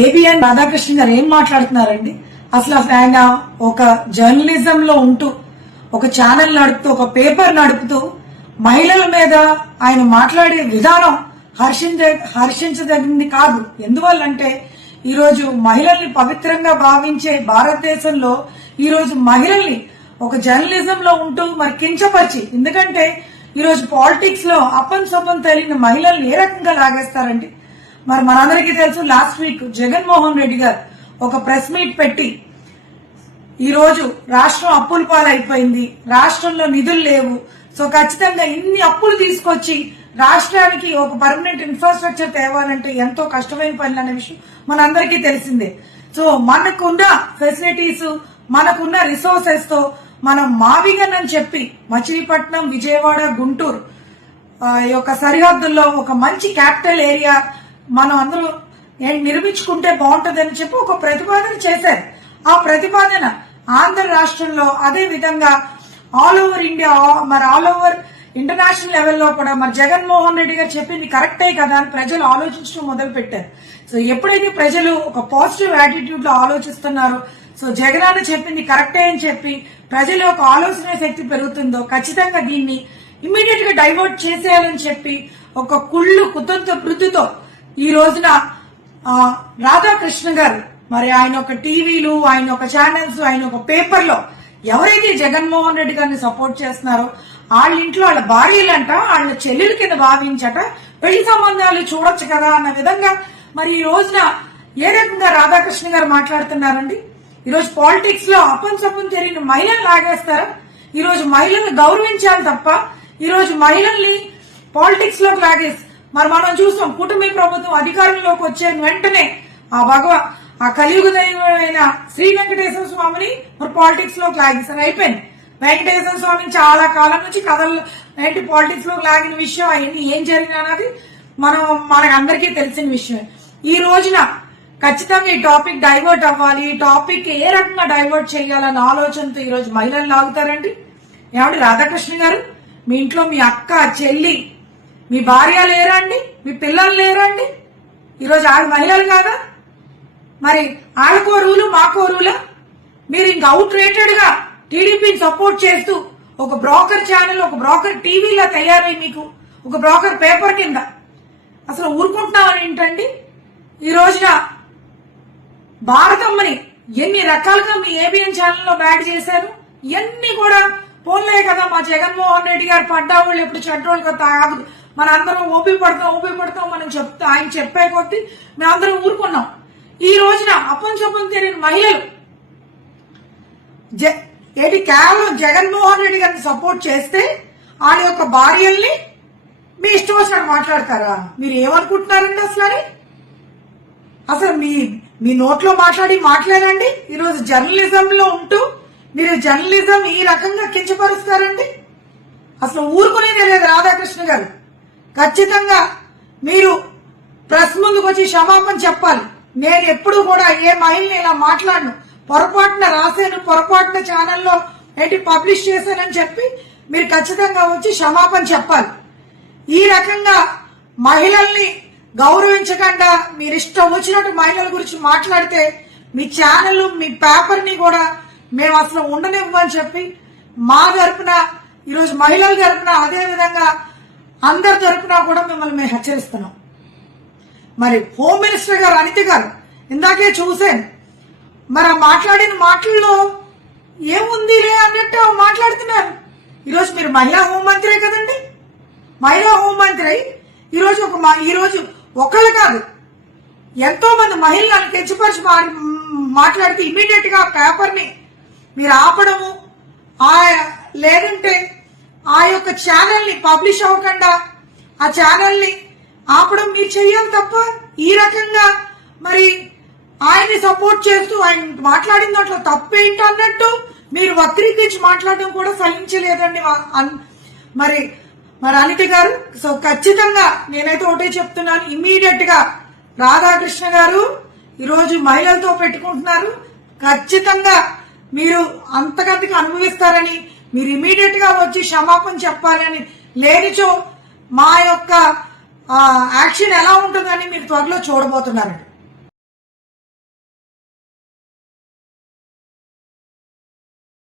ABN Radhakrishna గారు ఏం మాట్లాడుతున్నారండి? అసలు ఆయన ఒక జర్నలిజం లో ఉంటూ ఒక ఛానల్ నడుపుతూ ఒక పేపర్ నడుపుతూ మహిళల మీద ఆయన మాట్లాడే విధానం హర్షించదగింది కాదు. ఎందువల్లంటే ఈ రోజు మహిళల్ని పవిత్రంగా భావించే భారతదేశంలో ఈ రోజు మహిళల్ని ఒక జర్నలిజం లో ఉంటూ మరి కించపరిచి, ఎందుకంటే ఈ రోజు పాలిటిక్స్ లో అప్పన్ సొప్పన్ తెలియని మహిళల్ని ఏ రకంగా లాగేస్తారండి? మరి మనందరికీ తెలుసు, లాస్ట్ వీక్ జగన్మోహన్ రెడ్డి గారు ఒక ప్రెస్ మీట్ పెట్టి ఈ రోజు రాష్ట్రం అప్పుల పాలైపోయింది, రాష్ట్రంలో నిధులు లేవు, సో ఖచ్చితంగా ఇన్ని అప్పులు తీసుకొచ్చి రాష్ట్రానికి ఒక పర్మనెంట్ ఇన్ఫ్రాస్ట్రక్చర్ తేవాలంటే ఎంతో కష్టమైన పని అనే విషయం మనందరికీ తెలిసిందే. సో మనకున్న ఫెసిలిటీస్, మనకున్న రిసోర్సెస్ తో మనం మావిగన్ అని చెప్పి మచిలీపట్నం, విజయవాడ, గుంటూరు యొక్క సరిహద్దుల్లో ఒక మంచి క్యాపిటల్ ఏరియా మనం అందరూ నిర్మించుకుంటే బాగుంటుందని చెప్పి ఒక ప్రతిపాదన చేశారు. ఆ ప్రతిపాదన ఆంధ్ర రాష్ట్రంలో అదే విధంగా ఆల్ ఓవర్ ఇండియా, మరి ఆల్ ఓవర్ ఇంటర్నేషనల్ లెవెల్లో కూడా మరి జగన్మోహన్ రెడ్డి గారు చెప్పింది కరెక్టే కదా అని ప్రజలు ఆలోచించడం మొదలు పెట్టారు. సో ఎప్పుడైతే ప్రజలు ఒక పాజిటివ్ యాటిట్యూడ్ లో ఆలోచిస్తున్నారో, సో జగన్ చెప్పింది కరెక్టే అని చెప్పి ప్రజల యొక్క ఆలోచన శక్తి పెరుగుతుందో, ఖచ్చితంగా దీన్ని ఇమ్మీడియట్ గా డైవర్ట్ చేసేయాలని చెప్పి ఒక కుళ్ళు కుతంత్ర వృద్ధితో ఈ రోజున రాధాకృష్ణ గారు మరి ఆయన ఒక టీవీలు, ఆయన ఒక ఛానల్స్, ఆయన ఒక పేపర్ లో ఎవరైతే జగన్మోహన్ రెడ్డి గారిని సపోర్ట్ చేస్తున్నారో వాళ్ళ ఇంట్లో వాళ్ళ భార్యలంట, వాళ్ళ చెల్లెల కింద భావించట, పెళ్లి సంబంధాలు చూడొచ్చు కదా అన్న విధంగా మరి ఈ రోజున ఏ రకంగా రాధాకృష్ణ గారు మాట్లాడుతున్నారండి? ఈ రోజు పాలిటిక్స్ లో అప్పన్ సొప్పన్ తెలియని మహిళలు లాగేస్తారా? ఈ రోజు మహిళలను గౌరవించాలి తప్ప ఈ రోజు మహిళల్ని పాలిటిక్స్ లోకి లాగేసి మరి మనం చూస్తాం, కూటమి ప్రభుత్వం అధికారంలోకి వచ్చే వెంటనే ఆ కలియుగ దైవమైన శ్రీ వెంకటేశ్వర స్వామిని మరి పాలిటిక్స్ లోకి లాగేశారు. అయిపోయింది. వెంకటేశ్వర స్వామిని చాలా కాలం నుంచి కథలు పాలిటిక్స్ లోకి లాగిన విషయం, అవన్నీ ఏం జరిగినది మనకు అందరికీ తెలిసిన విషయమే. ఈ రోజున ఖచ్చితంగా ఈ టాపిక్ డైవర్ట్ అవ్వాలి, ఈ టాపిక్ ఏ రకంగా డైవర్ట్ చేయాలన్న ఆలోచనతో ఈ రోజు మహిళలు లాగుతారండి. ఏమండి రాధాకృష్ణ గారు, మీ ఇంట్లో మీ అక్క, చెల్లి, మీ భార్య లేరండి? మీ పిల్లలు లేరండి? ఈరోజు ఆవిడ మహిళలు కాదా? మరి ఆళ్ళకో రూలు, మాకో రూలా? మీరు ఇంకా అవుట్ రేటెడ్ గా టీడీపీని సపోర్ట్ చేస్తూ ఒక బ్రోకర్ ఛానల్, ఒక బ్రోకర్ టీవీలా తయారై మీకు ఒక బ్రోకర్ పేపర్ కింద అసలు ఊరుకుంటున్నామని ఏంటండి? ఈ రోజున భారతమ్మని ఎన్ని రకాలుగా మీ ఏబిఎన్ ఛానల్లో బ్యాడ్ చేశారు. ఇవన్నీ కూడా పోన్లే కదా, మా జగన్మోహన్ రెడ్డి గారు పడ్డా వాళ్ళు ఎప్పుడు చెడ్డోళ్ళు కదా ఆగదు, మనందరం ఓపి పడతాం మనం చెప్తా, ఆయన చెప్పే కొద్దీ మేమందరం ఊరుకున్నాం. ఈ రోజున అప్పన్ చొప్పన్ తెలియని మహిళలు కేవలం జగన్మోహన్ రెడ్డి గారిని సపోర్ట్ చేస్తే వాళ్ళ యొక్క భార్యల్ని మీ ఇష్టం వచ్చినట్టు మాట్లాడతారా? మీరు ఏమనుకుంటున్నారండి అసలు మీ నోట్లో మాట్లాడండి. ఈరోజు జర్నలిజం లో ఉంటూ మీరు జర్నలిజం ఈ రకంగా కించపరుస్తారండి? అసలు ఊరుకునేదే లేదు రాధాకృష్ణ గారు. ఖచ్చితంగా మీరు ప్రెస్ ముందుకు వచ్చి క్షమాపణ చెప్పాలి. నేను ఎప్పుడు కూడా ఏ మహిళని ఇలా మాట్లాడను, పొరపాటున రాశాను, పొరపాటున ఛానల్లో పబ్లిష్ చేశానని చెప్పి మీరు ఖచ్చితంగా వచ్చి క్షమాపణ చెప్పాలి. ఈ రకంగా మహిళల్ని గౌరవించకుండా మీరు ఇష్టం వచ్చినట్టు మహిళల గురించి మాట్లాడితే మీ ఛానల్, మీ పేపర్ ని కూడా మేము అసలు ఉండనివ్వమని చెప్పి మా తరపున, ఈరోజు మహిళల తరపున, అదే విధంగా అందరి తరపున కూడా మిమ్మల్ని మేము హెచ్చరిస్తున్నాం. మరి హోమ్ మినిస్టర్ గారు అనిత గారు ఇందాకే చూశాను, మరి ఆ మాట్లాడిన మాటల్లో ఏముందిలే అన్నట్టు మాట్లాడుతున్నారు. ఈరోజు మీరు మహిళా హోంమంత్రే కదండి. మహిళా హోంమంత్రి ఈరోజు ఒకళ్ళు కాదు, ఎంతో మంది మహిళలను తెచ్చిపరిచి మాట్లాడితే ఇమీడియట్ గా పేపర్ ని మీరు ఆపడము, లేదంటే ఆ యొక్క ఛానల్ ని పబ్లిష్ అవ్వకుండా ఆ ఛానల్ ని ఆపడం మీరు చెయ్యాలి తప్ప ఈ రకంగా మరి ఆయన్ని సపోర్ట్ చేస్తూ ఆయన మాట్లాడిన దాంట్లో తప్పేంటి అన్నట్టు మీరు వక్రీకరించి మాట్లాడడం కూడా సహించలేదండి మరి అనిత గారు. సో ఖచ్చితంగా నేనైతే ఒకటే చెప్తున్నాను, ఇమ్మీడియట్ గా రాధాకృష్ణ గారు ఈరోజు మహిళలతో పెట్టుకుంటున్నారు, ఖచ్చితంగా మీరు అంతకంతకు అనుభవిస్తారని మీరు ఇమ్మీడియట్ గా వచ్చి క్షమాపణ చెప్పాలని, లేనిచో మా యొక్క యాక్షన్ ఎలా ఉంటుందని మీరు త్వరలో చూడబోతున్నారండి.